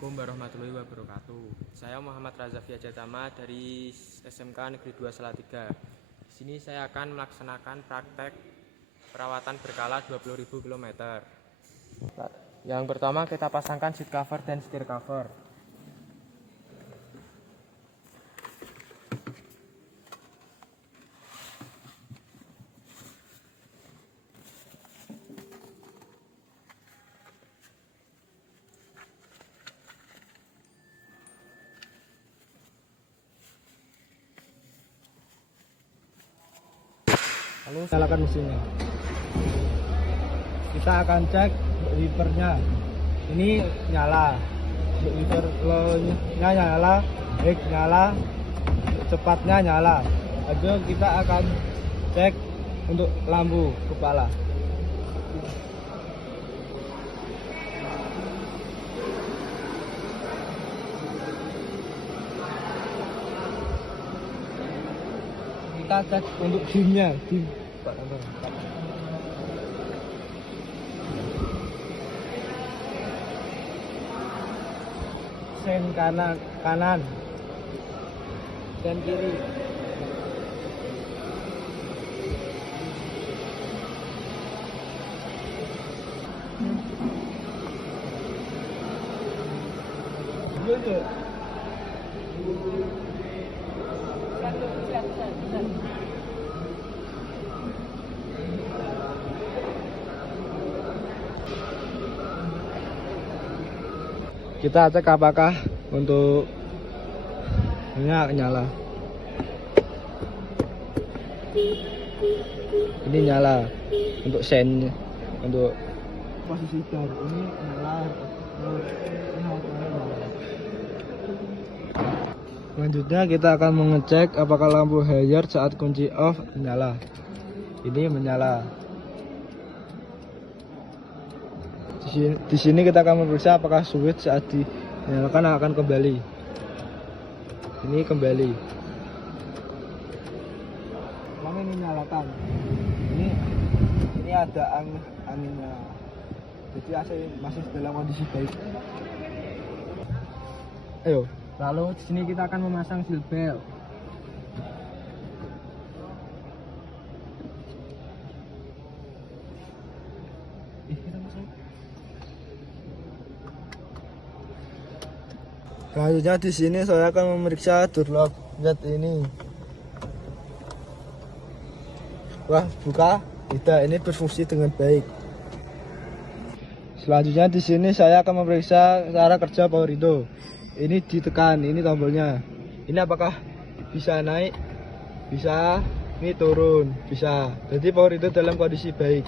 Assalamualaikum warahmatullahi wabarakatuh. Saya Muhammad Raza Fiajatama dari SMK Negeri 2 Salatiga. Di sini saya akan melaksanakan praktek perawatan berkala 20.000 km. Yang pertama kita pasangkan seat cover dan setir cover. Lalu nyalakan mesinnya. Kita akan cek wipernya. Ini nyala. Wiper flow-nya nyala, brake nyala, cepatnya nyala. Lalu kita akan cek untuk lampu kepala. Kita cek untuk dimnya, dim. Sen kanan, sen kiri. Kita cek apakah untuk minyak nyala. Ini nyala untuk sen, untuk posisi bar ini nyala. Selanjutnya kita akan mengecek apakah lampu hazard saat kunci off nyala. Ini menyala. Di sini kita akan memeriksa apakah switch saat dinyalakan akan kembali. Ini kembali. Kalau ini nyalakan. Ini ada anginnya. Jadi AC masih dalam kondisi baik. Ayo. Lalu di sini kita akan memasang seal belt. Selanjutnya di sini saya akan memeriksa door lock. Lihat ini. Wah, buka. Tidak, ini berfungsi dengan baik. Selanjutnya di sini saya akan memeriksa cara kerja power window. Ini ditekan, ini tombolnya. Ini apakah bisa naik? Bisa. Ini turun, bisa. Jadi power window dalam kondisi baik.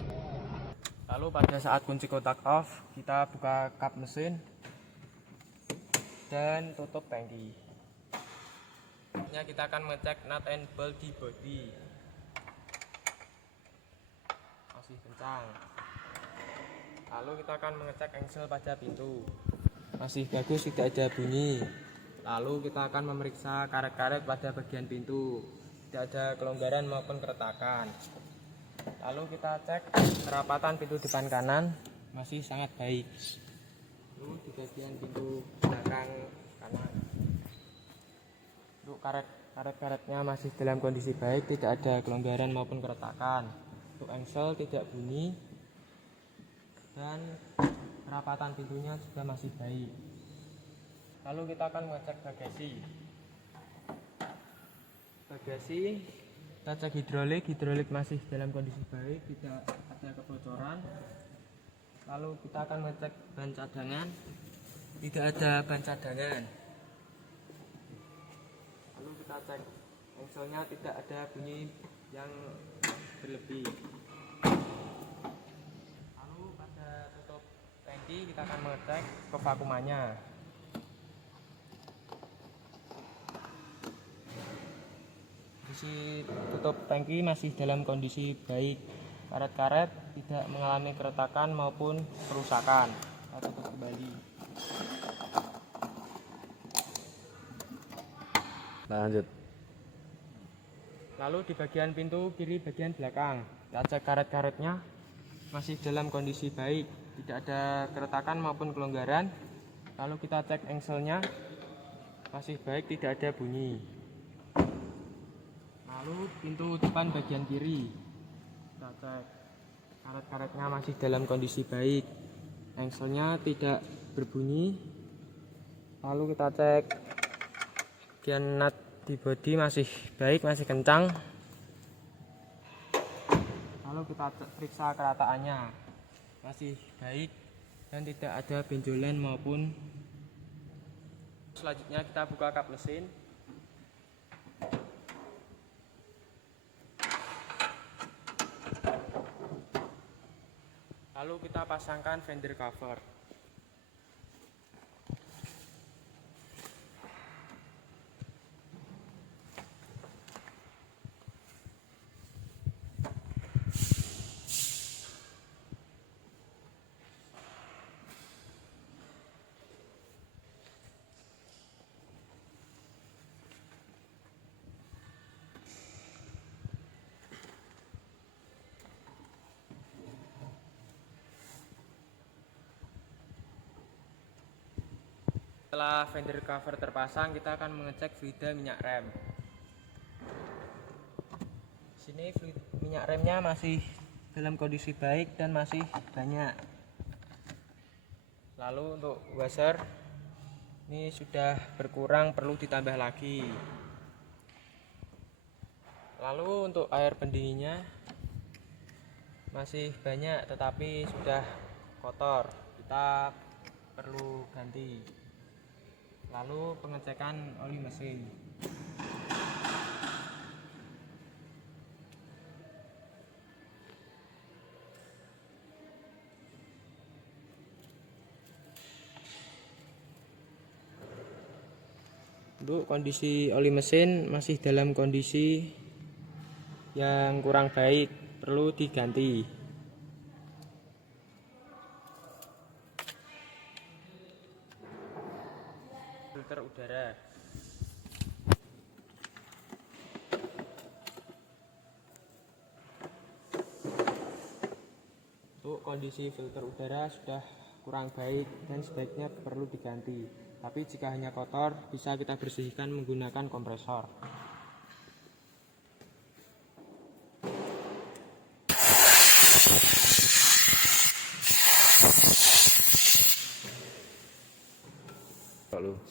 Lalu pada saat kunci kotak off, kita buka kap mesin dan tutup tangki. Selanjutnya kita akan mengecek nut and bolt di bodi. Masih kencang. Lalu kita akan mengecek engsel pada pintu. Masih bagus, tidak ada bunyi. Lalu kita akan memeriksa karet-karet pada bagian pintu. Tidak ada kelonggaran maupun keretakan. Lalu kita cek kerapatan pintu depan kanan, masih sangat baik. Lalu di bagian pintu belakang kanan, untuk karet-karetnya masih dalam kondisi baik, tidak ada kelonggaran maupun keretakan. Untuk engsel tidak bunyi dan kerapatan pintunya juga masih baik. Lalu kita akan mengecek bagasi. Kita cek hidrolik masih dalam kondisi baik, tidak ada kebocoran. Lalu kita akan mengecek ban cadangan, tidak ada ban cadangan. Lalu kita cek engselnya, tidak ada bunyi yang berlebih. Lalu pada tutup tangki kita akan mengecek kevakumannya. Kondisi tutup tangki masih dalam kondisi baik, karet-karet tidak mengalami keretakan maupun kerusakan. Kita tutup kembali. Lanjut. Lalu di bagian pintu kiri bagian belakang, kita cek karet-karetnya masih dalam kondisi baik, tidak ada keretakan maupun kelonggaran. Lalu kita cek engselnya, masih baik, tidak ada bunyi. Lalu pintu depan bagian kiri, kita cek karet-karetnya masih dalam kondisi baik, engselnya tidak berbunyi. Lalu kita cek bagian nut di bodi masih baik, masih kencang. Lalu kita periksa kerataannya, masih baik dan tidak ada benjolan maupun. Selanjutnya kita buka kap mesin. Lalu kita pasangkan fender cover. Setelah fender cover terpasang, kita akan mengecek fluida minyak rem. Sini fluid minyak remnya masih dalam kondisi baik dan masih banyak. Lalu untuk washer ini sudah berkurang, perlu ditambah lagi. Lalu untuk air pendinginnya masih banyak tetapi sudah kotor, kita perlu ganti. Lalu pengecekan oli mesin. Untuk kondisi oli mesin masih dalam kondisi yang kurang baik, perlu diganti. Filter udara. Untuk kondisi filter udara sudah kurang baik dan sebaiknya perlu diganti. Tapi jika hanya kotor, bisa kita bersihkan menggunakan kompresor.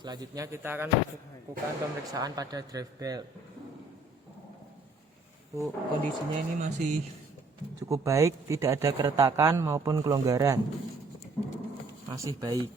Selanjutnya kita akan melakukan pemeriksaan pada drive belt. Kondisinya ini masih cukup baik, tidak ada keretakan maupun kelonggaran, masih baik.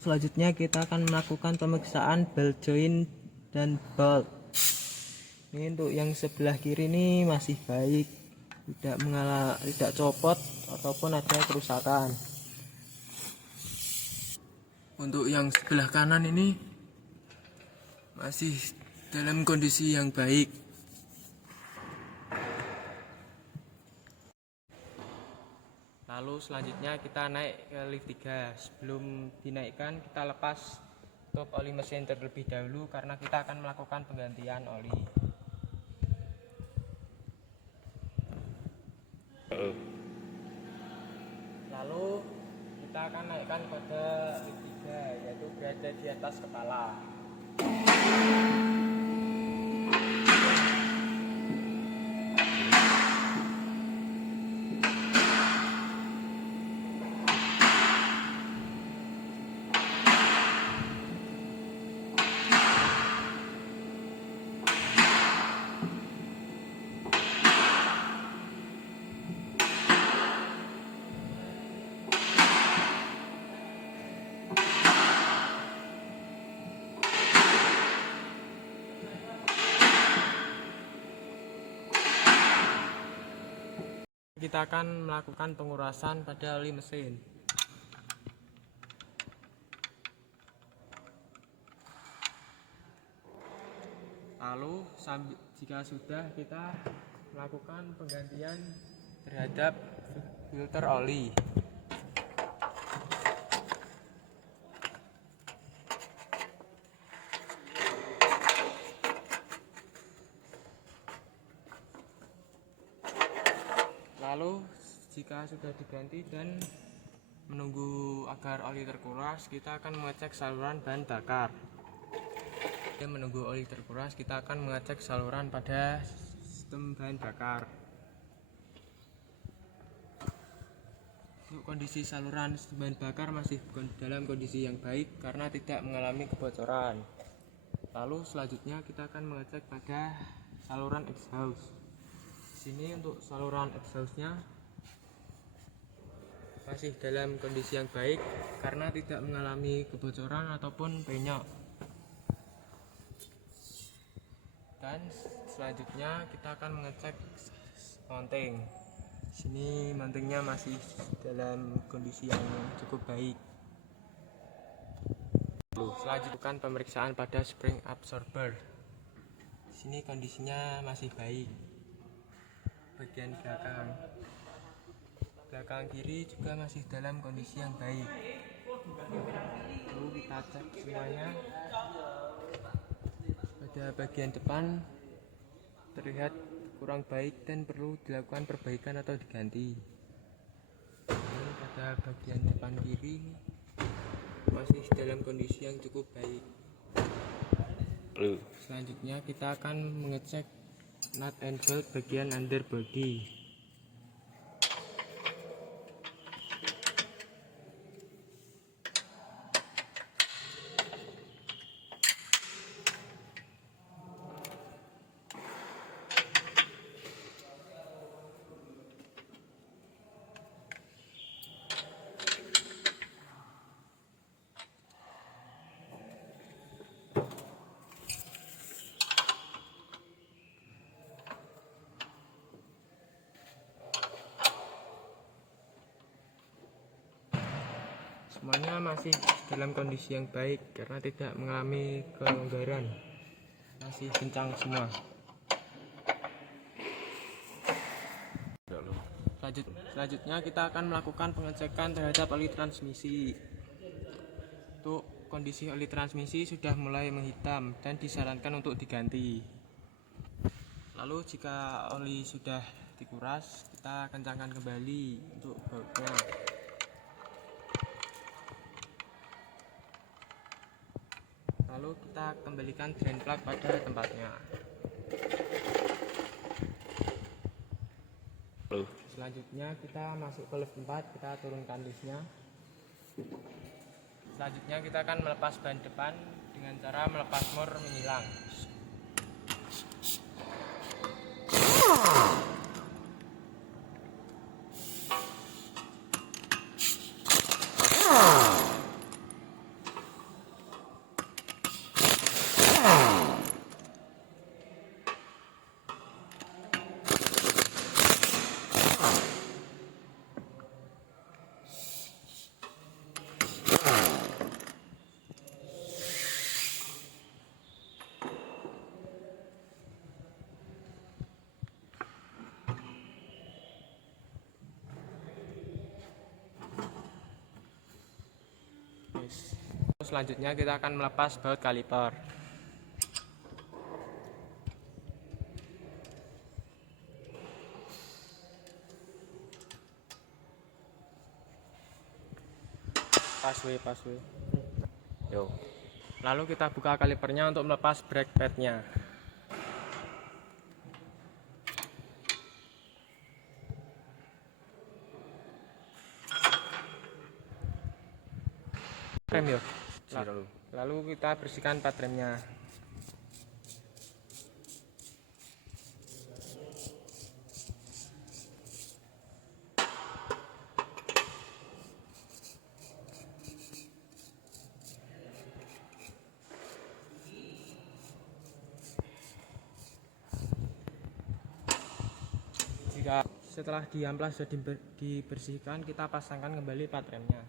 Selanjutnya kita akan melakukan pemeriksaan belt joint dan bolt. Ini untuk yang sebelah kiri ini masih baik, tidak copot ataupun ada kerusakan. Untuk yang sebelah kanan ini masih dalam kondisi yang baik. Lalu selanjutnya kita naik ke lift 3. Sebelum dinaikkan kita lepas top oli mesin terlebih dahulu karena kita akan melakukan penggantian oli. Lalu kita akan naikkan pada lift 3, yaitu berada di atas kepala. Kita akan melakukan pengurasan pada oli mesin. Lalu jika sudah, kita melakukan penggantian terhadap filter oli. Lalu jika sudah diganti dan menunggu agar oli terkuras, kita akan mengecek saluran bahan bakar. Menunggu oli terkuras, kita akan mengecek saluran pada sistem bahan bakar. Untuk kondisi saluran bahan bakar masih dalam kondisi yang baik karena tidak mengalami kebocoran. Lalu selanjutnya kita akan mengecek pada saluran exhaust. Di sini untuk saluran exhaustnya masih dalam kondisi yang baik karena tidak mengalami kebocoran ataupun penyok. Dan selanjutnya kita akan mengecek mounting. Di sini mountingnya masih dalam kondisi yang cukup baik. Selanjutnya pemeriksaan pada spring absorber. Di sini kondisinya masih baik. Bagian belakang kiri juga masih dalam kondisi yang baik. Lalu kita cek semuanya. Pada bagian depan terlihat kurang baik dan perlu dilakukan perbaikan atau diganti. Dan pada bagian depan kiri masih dalam kondisi yang cukup baik. Selanjutnya kita akan mengecek nut and bolt bagian underbody. Semuanya masih dalam kondisi yang baik karena tidak mengalami kelonggaran, masih kencang semua. Selanjutnya kita akan melakukan pengecekan terhadap oli transmisi. Untuk kondisi oli transmisi sudah mulai menghitam dan disarankan untuk diganti. Lalu jika oli sudah dikuras, kita kencangkan kembali untuk bautnya. Lalu kita kembalikan drain plug pada tempatnya. Selanjutnya kita masuk ke lift 4, kita turunkan liftnya. Selanjutnya kita akan melepas ban depan dengan cara melepas mur menyilang. Selanjutnya kita akan melepas baut kaliper. Paswe. Yo. Lalu kita buka kalipernya untuk melepas brake padnya. Rem yo. Lalu kita bersihkan pad remnya. Jika setelah diamplas sudah dibersihkan, kita pasangkan kembali pad remnya.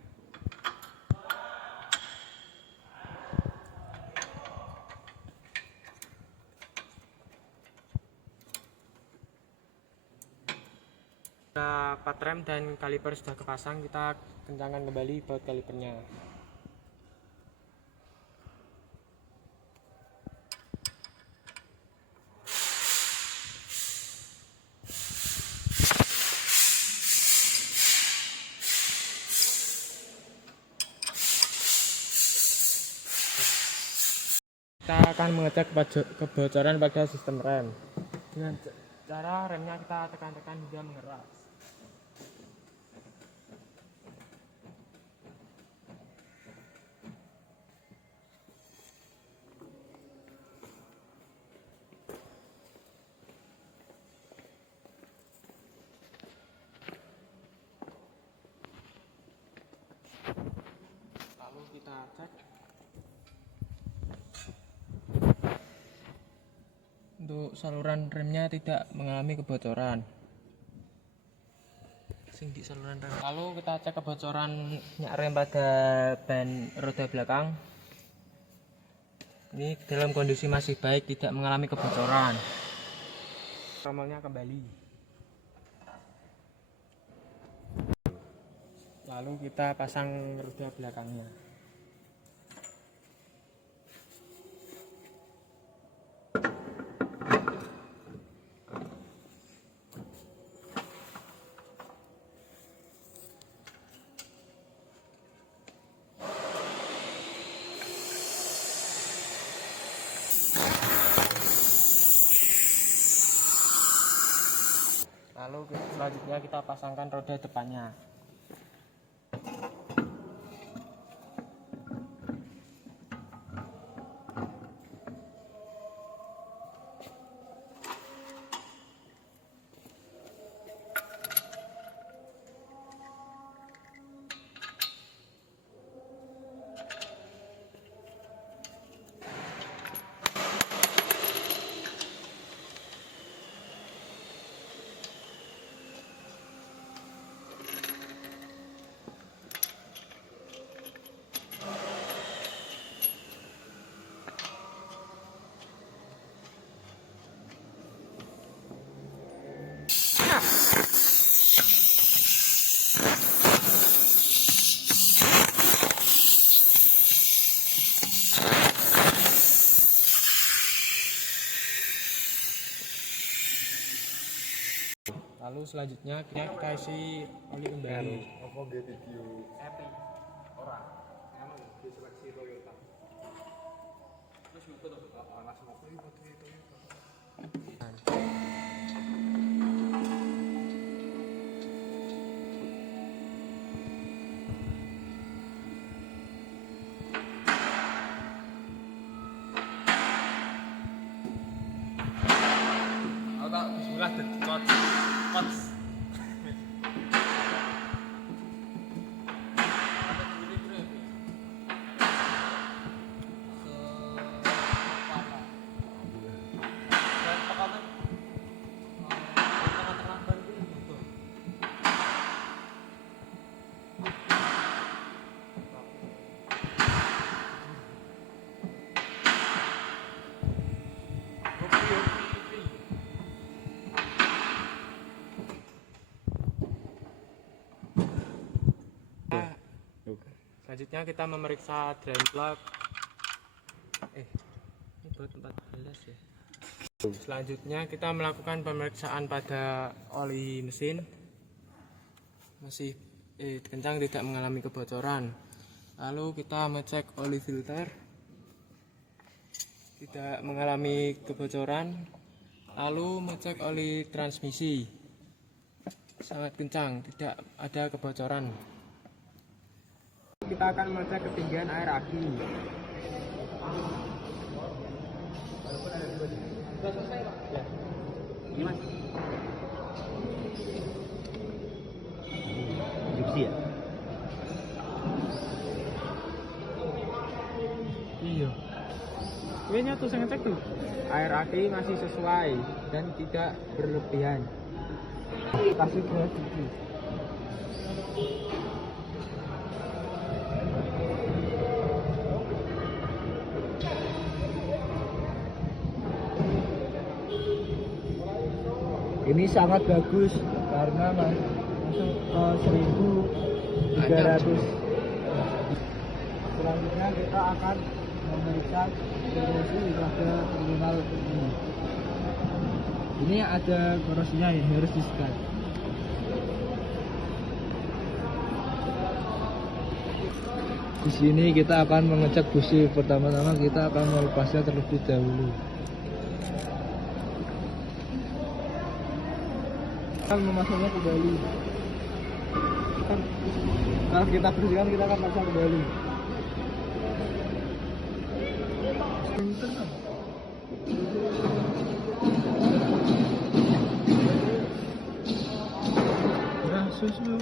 Jika pad rem dan kaliper sudah kepasang, kita kencangkan kembali baut kalipernya. Kita akan mengecek kebocoran pada sistem rem dengan cara remnya kita tekan-tekan hingga mengeras. Lalu kita cek untuk saluran remnya tidak mengalami kebocoran. Di saluran rem. Lalu kita cek kebocoran minyak rem pada ban roda belakang. Ini dalam kondisi masih baik, tidak mengalami kebocoran. Tromolnya kembali. Lalu kita pasang roda belakangnya. Lalu selanjutnya kita pasangkan roda depannya. Lalu selanjutnya kita kasih oli kembali. Apa nggih video? Epi. Ora. Anu diseleksi Toyota. Terus buku to. Langsung aku iki Toyota. Aku tak bismillah decot. Pots. Selanjutnya kita memeriksa drain plug. Ini buat 14 ya. Selanjutnya kita melakukan pemeriksaan pada oli mesin. Masih kencang, tidak mengalami kebocoran. Lalu kita mengecek oli filter. Tidak mengalami kebocoran. Lalu mengecek oli transmisi. Sangat kencang, tidak ada kebocoran. Kita akan mengecek ketinggian air aki. Sudah selesai, Pak? Ya. Ini, Mas. Induksi ya? Iya. Ini nyatu saya ngecek tuh. Air aki masih sesuai dan tidak berlebihan. Kasih ke gigi. Ini sangat bagus karena masuk ke 1.300. Selanjutnya kita akan memeriksa korosi pada terminal ini. Ini ada korosinya yang harus di-scan. Di sini kita akan mengecek busi. Pertama-tama kita akan melepasnya terlebih dahulu. Akan memasangnya kembali. Setelah kita bersihkan, kita akan pasang kembali. Susu.